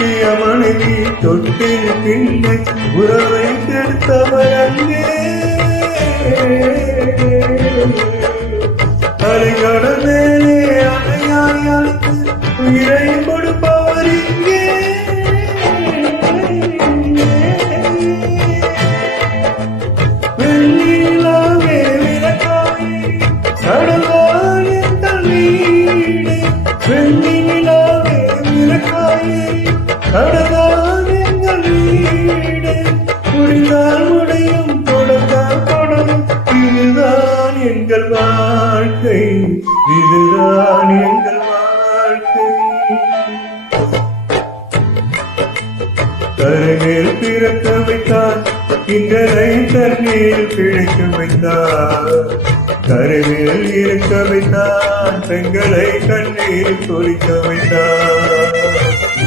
கட்டிய மனைவி தொட்டில் பிள்ளை உறவை கெடுத்தவர் அங்கே அலைகடல் மேலே அலையாய் உயிரை கொடுப்பவர் இங்கே வெள்ளிலாவே விளக்காய் கடலாய் எங்கள் வீடு வெள்ளிலாவே விளக்காய் கடலாய் எங்கள் வீடு முடிந்தால் முடியும் தொடர்ந்தால் தொடரும் இதுதான் எங்கள் வாழ்க்கை இதுதான் எங்கள் வாழ்க்கை கரைமேல் பிறக்க வைத்தார் இங்கரை தண்ணீர் பிழைக்க வைத்தார் கரைமேல் இருக்க வைத்தார் பெண்களை கண்ணீர் கொலிக்க வைத்தார்